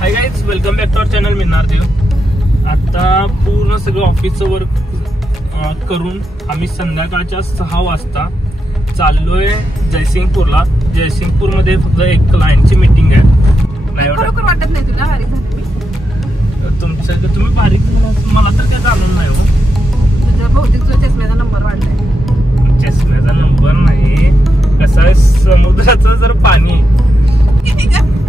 High guys, welcome back to our channel Minar Dev. आता पूर्ण सगळं ऑफिसचं वर्क करून आम्ही संध्याकाळच्या 6 वाजता चाललोय जयसिंगपूरला. जयसिंगपूरमध्ये फक्त एक क्लायंटची मीटिंग आहे. बरोबर वाटत नाही तुला बारीक झाली? तुम्ही बारीक मला तर काय जाणून नाही हो. तुझ्या बहुतेक तुझ्या चष्म्याचा नंबर वाढलाय. चष्म्याचा नंबर नाही, कसं आहे समुद्राचं जर पाणी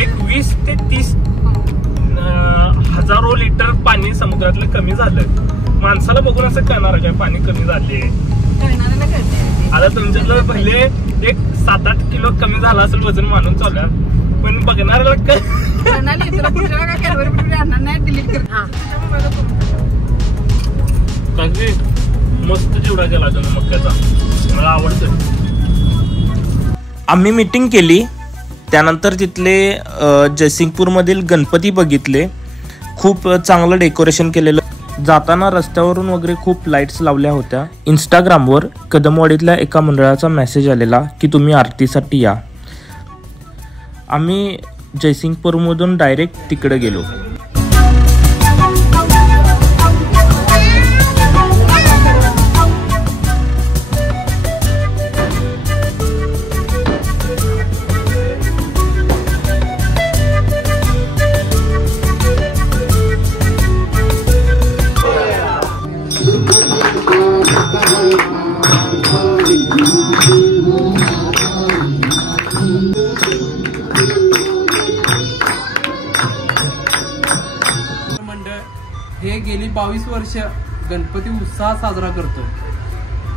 एक 20 ते 30 हजारो लिटर पाणी समुद्रातलं कमी झालं. माणसाला बघून असं कळणार काय पाणी कमी झाले? आता तुमच्याकडे पहिले एक 7-8 किलो कमी झाला असेल वजन मानून चालू, पण बघणाऱ्याला मस्त चिवडा केला तुम्ही मक्याचा, मला आवडतं. आम्ही मीटिंग केली, त्यानंतर तिथले जयसिंगपूरमधील गणपती बघितले. खूप चांगलं डेकोरेशन केलेलं. जाताना रस्त्यावरून वगैरे खूप लाईट्स लावल्या होत्या. इंस्टाग्रामवर कदमवाडीतल्या एका मंडळाचा मेसेज आलेला की तुम्ही आरतीसाठी या. आम्ही जयसिंगपूरमधून डायरेक्ट तिकडे गेलो. हे गेली 22 वर्ष गणपती उत्साहात साजरा करतो.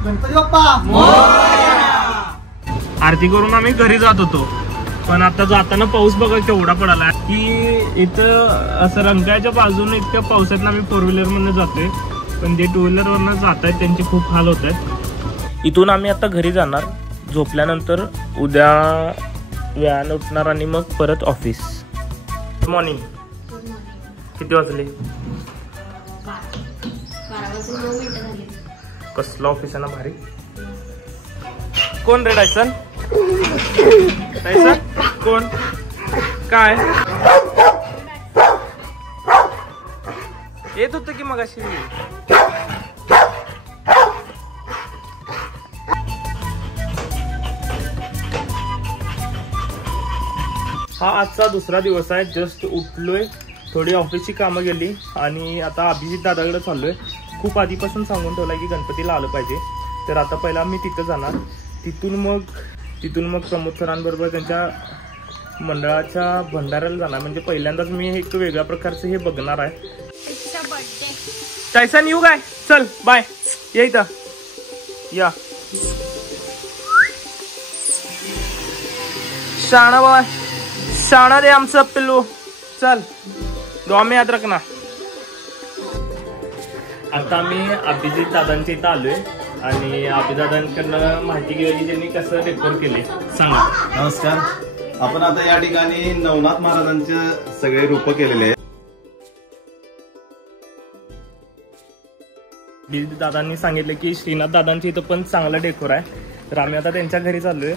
गणपती बाप्पा मोरया. आरती करून आम्ही घरी जात होतो, पण आता जाताना पाऊस बघा केवढा पडाला की इथं असं रंकाळ्याच्या बाजूने इतक्या पावसात आम्ही 4 व्हीलर मधून जातोय, पण जे 2 व्हीलर वरनं जात आहेत त्यांचे खूप हाल होत आहेत. इथून आम्ही आता घरी जाणार. झोपल्यानंतर उद्या वेळानं उठणार आणि मग परत ऑफिस. Good morning. किती वाजले? कसलं ऑफिस आहे ना भारी. कोण रे डायसन? डायसन कोण? काय येत होतं की मगाशी? हा आजचा दुसरा दिवस आहे. जस्ट उठलोय, थोडी ऑफिसची कामं गेली आणि आता अभिजित दादाकडे चाललोय. खूप आधीपासून सांगून ठेवलाय की गणपतीला आलं पाहिजे, तर आता पहिला मी तिथं जाणार. तिथून मग प्रमोद सरांबरोबर त्यांच्या मंडळाच्या भंडाऱ्याला जाणार. म्हणजे पहिल्यांदाच मी एक वेगळ्या प्रकारचं हे बघणार आहे. टायसन येऊ काय? चल बाय. या इथं या. शाणा बाय, शाणा रे आमचं पिल्लू. चल दुआ में याद रखना. आता मी अभिजित दादांच्या इथं आलोय आणि अभिदादांकडनं माहिती घ्यायची त्यांनी कसं डेकोर केले सांगा. नमस्कार. आपण आता या ठिकाणी नवनाथ महाराजांचे सगळे रूप केलेले आहेत. अभिजित दादांनी सांगितलं की श्रीनाथ दादांच्या इथं पण चांगला डेकोर आहे, तर आम्ही आता त्यांच्या घरी चाललोय.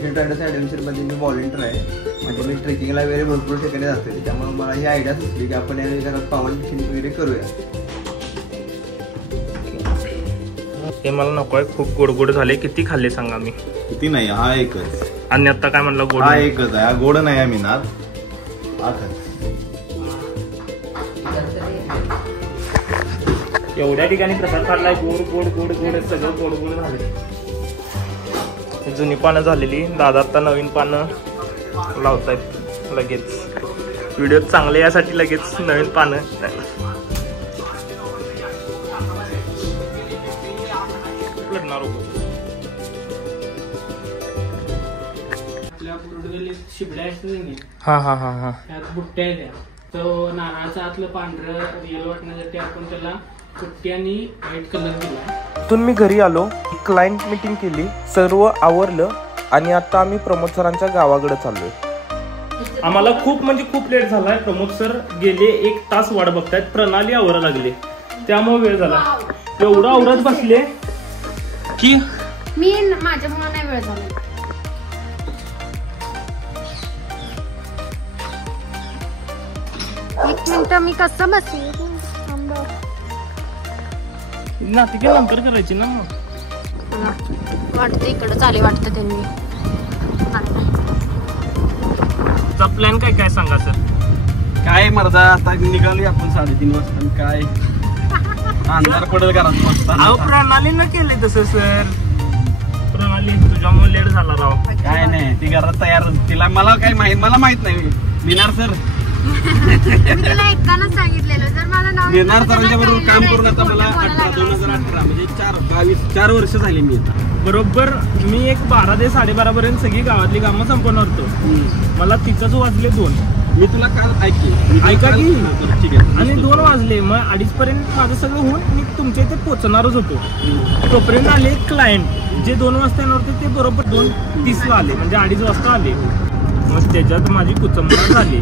हिल रायडर्स ॲडव्हेंचर मध्ये मी व्हॉलेंटियर आहे. म्हणजे मी ट्रेकिंगला वगैरे भरपूर ठिकाणी जाते, त्यामुळे मला ही आयडिया सुचली की आपण यावेळी घरात पावन फिशिंग वगैरे करूया. हे मला नको आहे, खूप गोड गोड झाले. किती खाल्ले सांगा मी? किती नाही, हा एकच. आणि आता काय म्हणलं गोड? हा एकच आहे, हा गोड नाही आहे मिनार. हा एवढ्या ठिकाणी प्रसाद खाल्लाय, गोड गोड गोड गोड सगळं गोड गोड झाले. जुनी पानं झालेली, दादा आता नवीन पानं लावतायत लगेच. व्हिडिओ चांगले यासाठी लगेच नवीन पानं. शिबड्या असते हा हा हा हा त्यात बुट्ट्या आहेत. तो नारळाचं आतलं पांढरं रिअल वाटण्यासाठी आपण त्याला पुट्टी आणि व्हाईट कलर दिला. तिथून मी घरी आलो, क्लायंट मीटिंग केली, सर्व आवरलं आणि आता आम्ही प्रमोद सरांच्या गावाकडे चाललोय. आम्हाला खूप लेट झालाय. प्रमोद सर गेले 1 तास वाट बघतायत. प्रणाली आवरा लागली. त्यामुळे वेळ झाला. एवढा आवरत बसले की मी माझ्या मुळे नाही वेळ झाला. एक मिनिट मी कसं बसले नातिके नंतर करायची ना. मग मला वाटतं इकडं चाले वाटतं त्यांनी. चा प्लॅन काय काय सांगा सर. काय मर्दा आता निघाली आपण 3:30 वाजता. काय अंधार पडेल घरात. अहो प्रणालीनं केले तसं सर. प्रणाली तुझ्यामुळे लेट झाला राव. काय नाही ती घरात तयार. तिला मला काय माहित, मला माहित नाही. मिनार सर तुला एकानं सांगितलेलं जर मला नाव मिनार सरांच्या बरोबर काम करून आता मला 2018 म्हणजे 4 वर्ष झाली मी आता. बरोबर मी एक 12 ते 12:30 पर्यंत सगळी गावातली कामं संपवणार होतो. मला तिथंच वाजले 2. मी तुला काल ऐका की ठीक आहे. आणि 2 वाजले. मग 2:30 पर्यंत माझं सगळं होऊन मी तुमच्या इथे पोहोचणारच होतो. तोपर्यंत आले क्लायंट जे 2 वाजता येणार होते ते बरोबर 2:30 आले. म्हणजे 2:30 वाजता आले. मग त्याच्यात माझी कुचंबा झाली.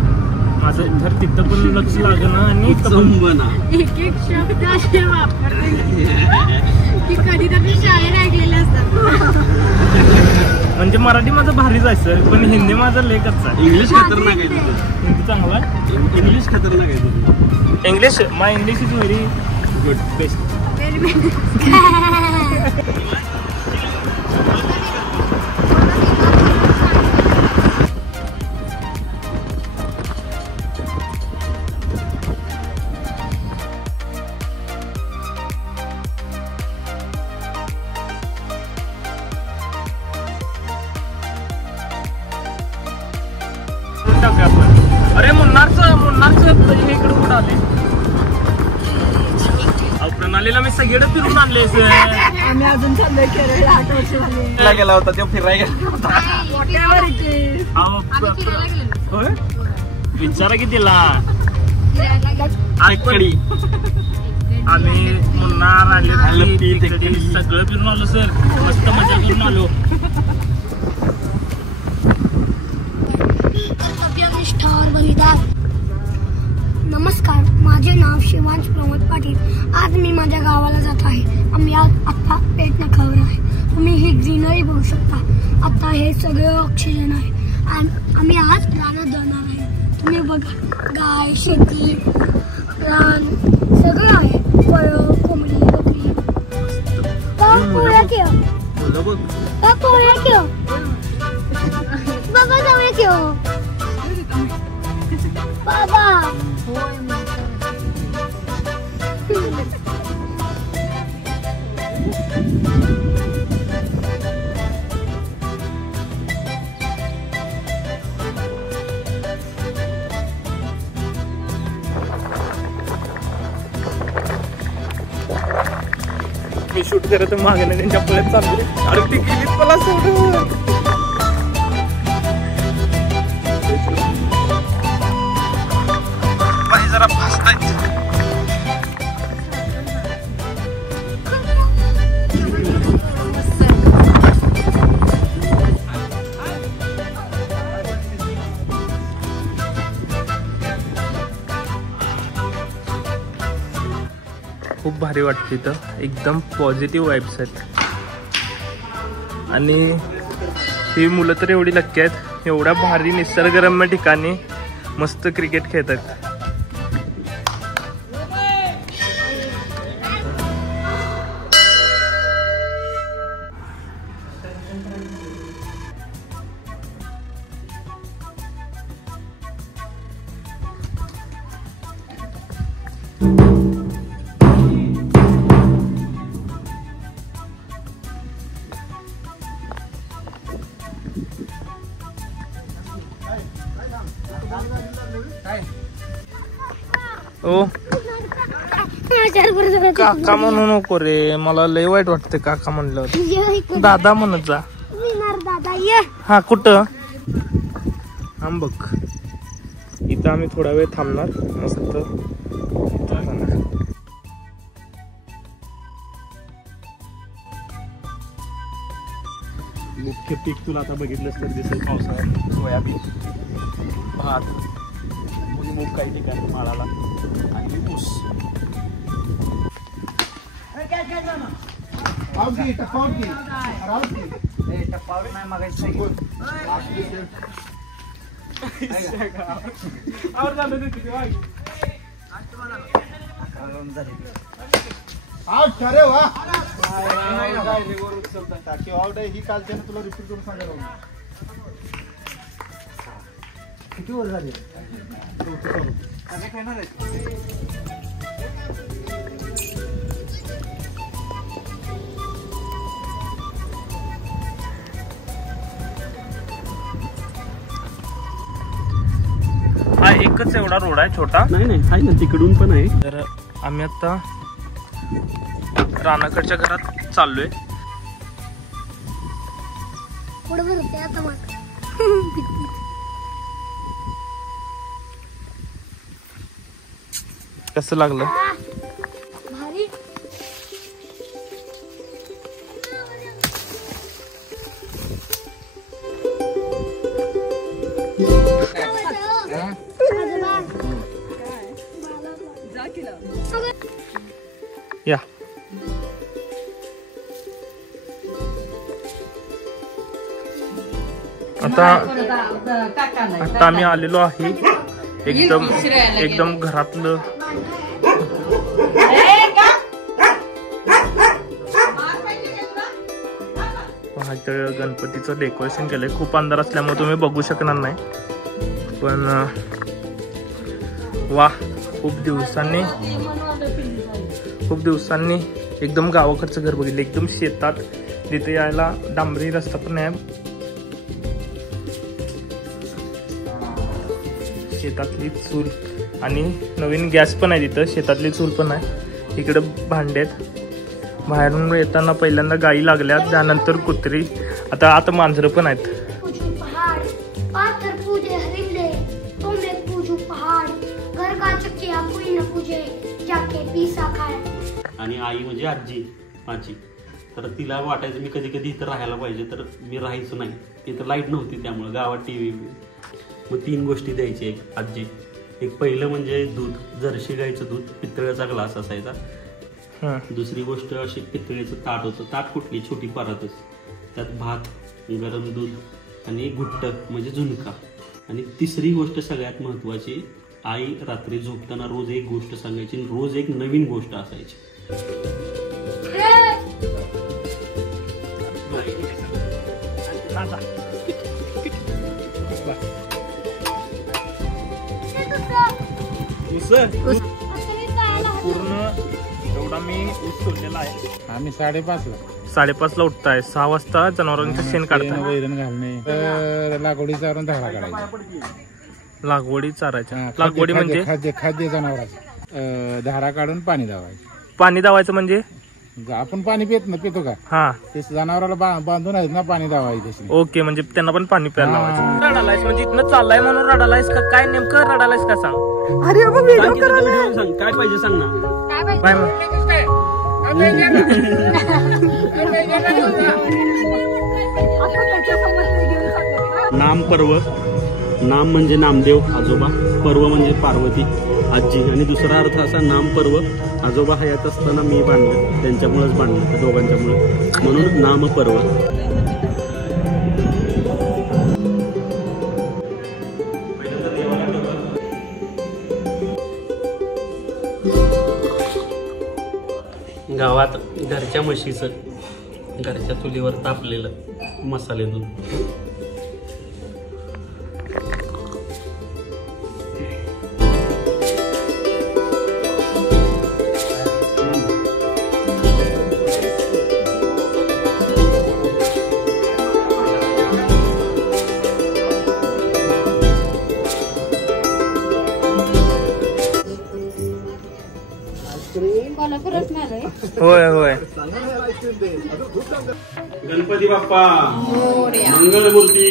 माझं घर तिथं पण लक्ष लागणं आणि एक एक शब्द असे वापरते की कधी तर शाळेत ऐकलेले असतात. म्हणजे मराठी माझं भारी जायचं पण हिंदी माझं लय कच्चा. इंग्लिश खतरनाक आहे तुझं. हिंदी चांगला. इंग्लिश खतरनाक आहे तुझं. English my English is very good best. अरे मुन्नारचं इकडे कुठं आले. प्रणालीला मी सगळीकडे फिरून आणले सर. आम्ही अजून चाललोय केरळला 8 वर्ष झाली. गेला होता तो फिरायला गेला होता. मोठ्यावर इथे होय विचारा की तिला. आईकडे आम्ही मुन्नार आले सगळं फिरून आलो सर. मस्त मजा करून आलो. नमस्कार, माझे नाव शिवांश प्रमोद पाटील. आज मी माझ्या गावाला जात आहे. आम्ही आज आता पेट नाकावर आहे. तुम्ही ही ग्रीनरी बघू शकता. आता हे सगळं ऑक्सिजन आहे आणि आम्ही आज रानात जाणार आहे. तुम्ही बघा गाय, शेती, रान सगळं आहे. फळं, कोंबडी, बकरी. पोळ्या ठेव पोळ्या ठेव बाबा जवळ ठेव बाबा. मी शूट करत मागणे त्यांच्या पळत चालले. अरे ती गेलीच मला सोडून. जरा फास्ट खूप भारी वाटतं इथं. एकदम पॉझिटिव्ह वाईब्स आहेत. आणि ही मुलं तर एवढी लक्की आहेत. एवढ्या भारी निसर्गरम्य ठिकाणी मस्त क्रिकेट खेळतात. ओ काका म्हणू नको रे. मला लय वाईट वाटते काका म्हणलं. दादा म्हणत जा. हा कुठं आम बघ. इथं आम्ही थोडा वेळ थांबणार. मस्त मुख्य पीक तुला आता बघितलंच तर दिसेल पावसाळ्यात. सोयाबीन, भात, मूग काही ठिकाणी माळाला आणि ऊस. ही कालच्या तुला रिपीट करून सांगायला किती वर झाले खेळणार हा एकच एवढा रोड आहे छोटा. नाही आहे ना, तिकडून पण आहे. तर आम्ही आता रानाकडच्या घरात चाललोय. पुढे भरते आता मग कसं लागलं? भारी. या आता आम्ही आलेलो आहे एकदम घरातलं. गणपतीचं डेकोरेशन केलंय. खूप अंधार असल्यामुळे तुम्ही बघू शकणार नाही, पण वा खूप दिवसांनी एकदम गावाकडचं घर बघितलं. एकदम शेतात, तिथे यायला डांबरी रस्ता पण आहे. शेतातली चूल आणि नवीन गॅस पण आहे तिथं. शेतातली चूल पण आहे. इकडे भांडेत. बाहेरून येताना पहिल्यांदा गाई लागल्या, त्यानंतर कुत्री, आता मांजरं पण आहेत. आणि आई म्हणजे आजी माझी. तर तिला वाटायचं मी कधी कधी इथं राहायला पाहिजे, तर मी राहायचो नाही. तिथं लाईट नव्हती, त्यामुळे गावात टीव्ही. मग 3 गोष्टी द्यायची एक आजी. एक पहिलं म्हणजे दूध, जर्सी गाईचं दूध, पितळेचा ग्लास असायचा. दुसरी गोष्ट अशी पितळेचं ताट होतं. ताट कुठली, छोटी परातच, त्यात भात, गरम दूध आणि घुट्ट म्हणजे झुणका. आणि तिसरी गोष्ट सगळ्यात महत्वाची, आई रात्री झोपताना रोज एक गोष्ट सांगायची, रोज एक नवीन गोष्ट असायची. पूर्ण एवढा मी ऊस सोडलेला आहे. आम्ही 5:30ला उठताय. 6 वाजता जनावरांचं शेण काढताय. वैरण घालणे, लागवडी चारून धारा काढायचा. लागवडी चारायच्या. लागवडी म्हणजे खाद्य जनावरांचं. धारा काढून पाणी दावायचं. पाणी दावायचं म्हणजे आपण पाणी पितो का? हा, ते जनावराला बांधून आहेत ना पाणी दावायचं. ओके, म्हणजे त्यांना पण पाणी प्यायला लावायचं. रडालायस म्हणजे इथनं चाललाय म्हणून रडालायस का? काय नेमकं रडालायस का सांग. सांग काय पाहिजे, सांग ना. नाम पर्व. नाम म्हणजे नामदेव आजोबा, पर्व म्हणजे पार्वती आजी. आणि दुसरा अर्थ असा, नाम पर्व, आजोबा हयात असताना मी बांधलं, त्यांच्यामुळेच बांधलं, त्या दोघांच्यामुळे, म्हणून नाम पर्व. गावात घरच्या म्हशीचं, घरच्या चुलीवर तापलेलं मसाले दूध. होय. गणपती बाप्पा मंगलमूर्ती.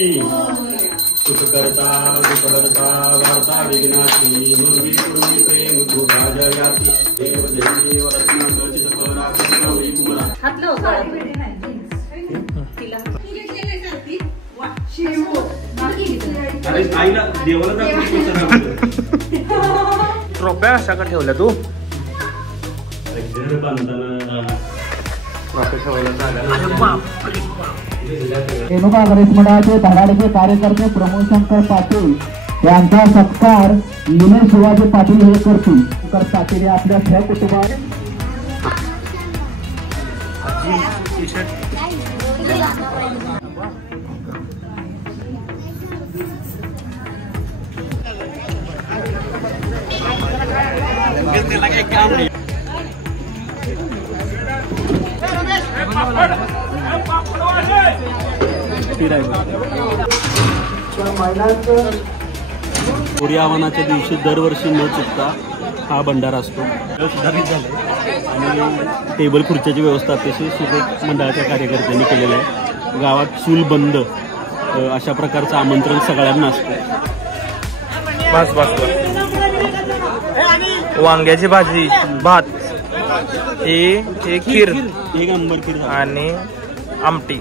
सुखकर्ता दुःखकर्ता वार्ता विघ्नाची नुर्वी पूर्वी प्रेम कृपा जयाती देव देवी वरत्ना कचित पराक्रमी कुमरा. अरे आईला देवाला ट्रॉफ्या अशा का ठेवल्या तू? घर बांधताना ट्रॉफी ठेवायला जागा रेणुका गणेश मंडळाचे धडाडीचे कार्यकर्ते प्रमोद शंकर पाटील यांचा सत्कार विनय शिवाजी पाटील हे करतील. शंकर पाटील हे आपल्या सह कुटुंबात कोरी आव्हानाच्या दिवशी दरवर्षी न चुकता हा भंडारा असतो. सुधारित झालं आणि टेबल खुर्च्याची व्यवस्था अतिशय सुरेख मंडळाच्या कार्यकर्त्यांनी केलेलं आहे. गावात चूल बंद अशा प्रकारचं आमंत्रण सगळ्यांना असतं. बस बस बस. वांग्याची भाजी, भात, ही खीर, एक नंबर खीर आणि आमटी.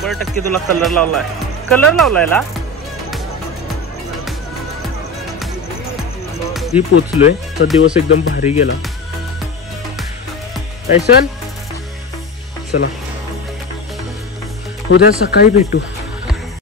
100% तुला कलर लावलाय. कलर लावलाय ला ही पोचलोय. तर दिवस एकदम भारी गेला. टायसन चला उद्या सकाळी भेटू.